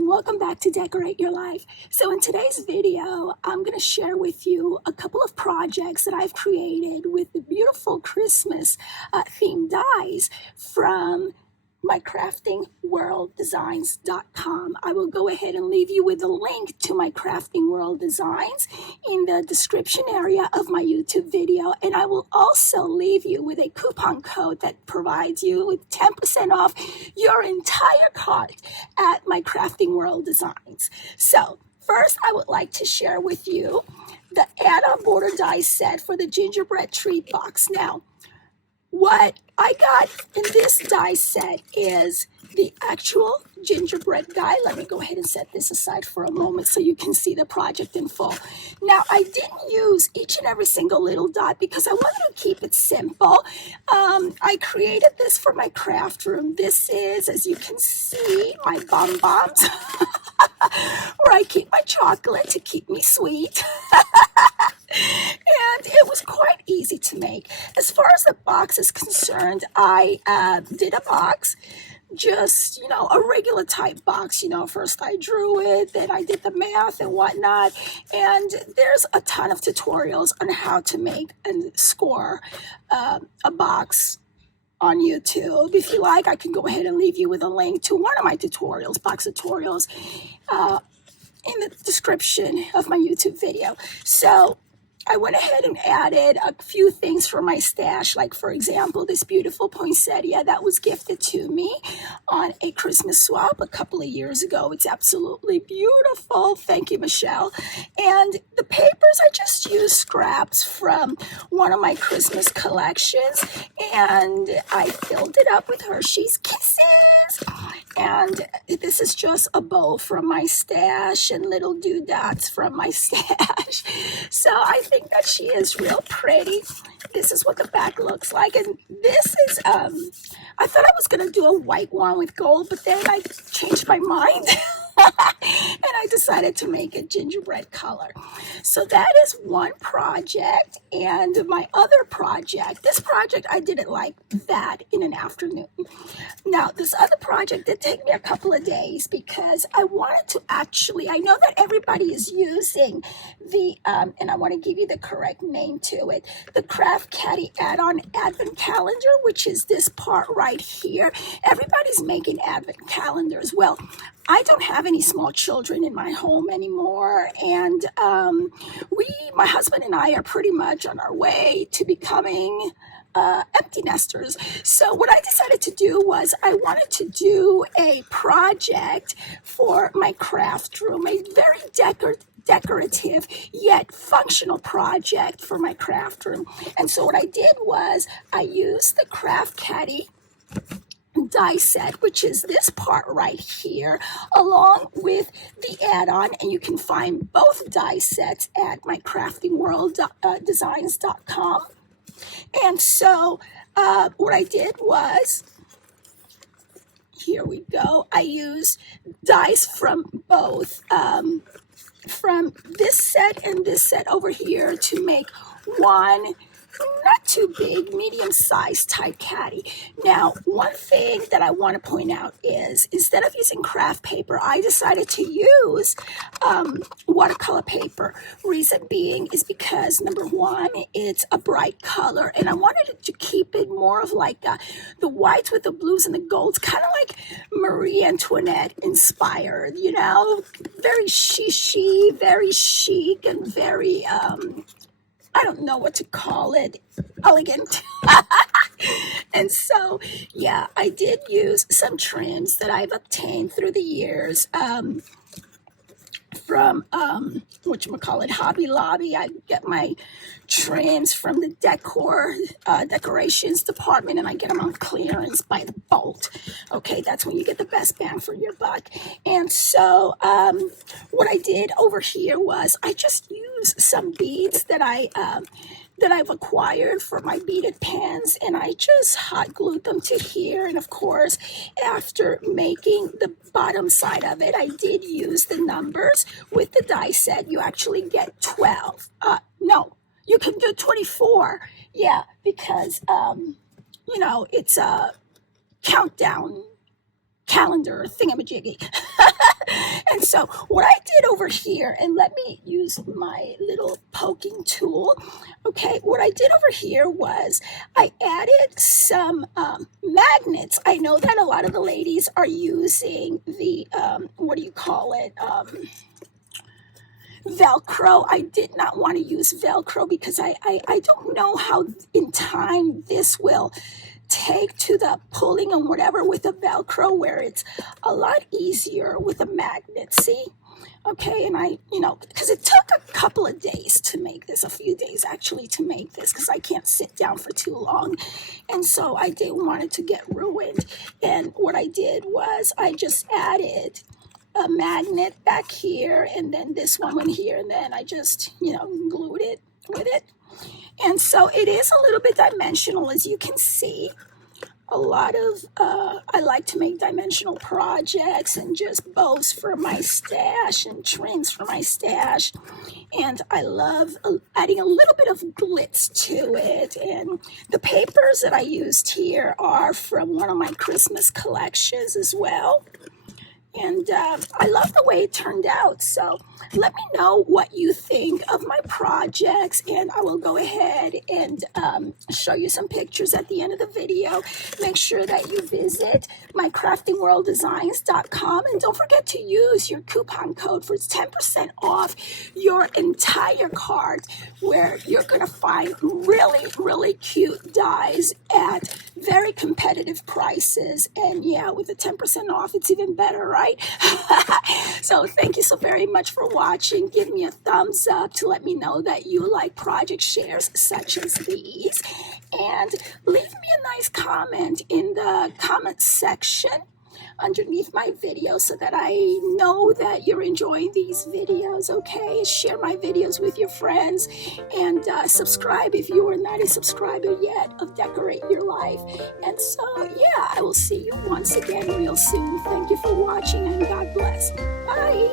and welcome back to Decorate Your Life. So in today's video, I'm going to share with you a couple of projects that I've created with the beautiful Christmas themed dies from mycraftingworlddesigns.com. I will go ahead and leave you with a link to my Crafting World Designs in the description area of my YouTube video, and I will also leave you with a coupon code that provides you with 10% off your entire cart at my Crafting World Designs. So first, I would like to share with you the add-on border die set for the gingerbread treat box. Now, what I got in this die set is the actual gingerbread die. Let me go ahead and set this aside for a moment so you can see the project in full. Now, I didn't use each and every single little dot because I wanted to keep it simple. I created this for my craft room. This is, as you can see, my bonbons, where I keep my chocolate to keep me sweet. And it was quite easy to make. As far as the box is concerned, I did a box, just, a regular type box. First I drew it, then I did the math and whatnot. And there's a ton of tutorials on how to make and score a box on YouTube. If you like, I can go ahead and leave you with a link to one of my tutorials, box tutorials, in the description of my YouTube video. So I went ahead and added a few things from my stash, like, for example, this beautiful poinsettia that was gifted to me on a Christmas swap a couple of years ago. It's absolutely beautiful. Thank you, Michelle. And the papers, I just used scraps from one of my Christmas collections, and I filled it up with Hershey's Kisses. And this is just a bowl from my stash and little doodads from my stash. So I think that she is real pretty. This is what the back looks like. And this is, I thought I was going to do a white one with gold, but then I changed my mind. And I decided to make it gingerbread color. So that is one project. And my other project, this project, I did it like that in an afternoon. Now, this other project did take me a couple of days because I wanted to actually, I know that everybody is using the, and I want to give you the correct name to it, the Craft Caddy add-on advent calendar, which is this part right here. Everybody's making advent calendars. Well, I don't have any small children in my home anymore, and my husband and I are pretty much on our way to becoming empty nesters. So what I decided to do was I wanted to do a project for my craft room, a very decorative yet functional project for my craft room. And so what I did was I used the Craft Caddy die set, which is this part right here, along with the add-on, and you can find both die sets at mycraftingworlddesigns.com. And so what I did was, here we go, I used dies from both, from this set and this set over here to make one not too big, medium-sized type caddy. Now, one thing that I want to point out is, instead of using craft paper, I decided to use watercolor paper. Reason being is because, number one, it's a bright color, and I wanted to keep it more of like the whites with the blues and the golds, kind of like Marie Antoinette inspired, very chic, very chic, and very I don't know what to call it, elegant. And so, yeah, I did use some trims that I've obtained through the years from, whatchamacallit, Hobby Lobby. I get my trims from the decorations department, and I get them on clearance by the bolt. Okay, that's when you get the best bang for your buck. And so what I did over here was I just used some beads that I've acquired for my beaded pens, and I just hot glued them to here. And of course, after making the bottom side of it, I did use the numbers with the die set. You actually get 12. No, you can do 24. Yeah, because, it's a countdown calendar thingamajiggy. And so what I did over here, and let me use my little poking tool. Okay, what I did over here was I added some magnets. I know that a lot of the ladies are using the, what do you call it? Velcro. I did not want to use Velcro because I don't know how in time this will take to the pulling and whatever with a Velcro, where it's a lot easier with a magnet, see? Okay, and I, because it took a couple of days to make this, a few days actually to make this, because I can't sit down for too long. And so I didn't want it to get ruined. And what I did was I just added a magnet back here, and then this one in here, and then I just, glued it with it. And so it is a little bit dimensional, as you can see. A lot of, I like to make dimensional projects and just bows for my stash and trims for my stash. And I love adding a little bit of glitz to it. And the papers that I used here are from one of my Christmas collections as well. And I love the way it turned out. So let me know what you think of my projects, and I will go ahead and show you some pictures at the end of the video. Make sure that you visit mycraftingworlddesigns.com, and don't forget to use your coupon code for 10% off your entire cart, where you're going to find really, really cute dies at very competitive prices. And yeah, with the 10% off, it's even better, right? So thank you so very much for watching. Give me a thumbs up to let me know that you like project shares such as these. And leave me a nice comment in the comment section underneath my video so that I know that you're enjoying these videos, okay? Share my videos with your friends, and subscribe if you are not a subscriber yet of Decorate Your Life. And so, yeah, I will see you once again real soon. Thank you for watching, and God bless. Bye.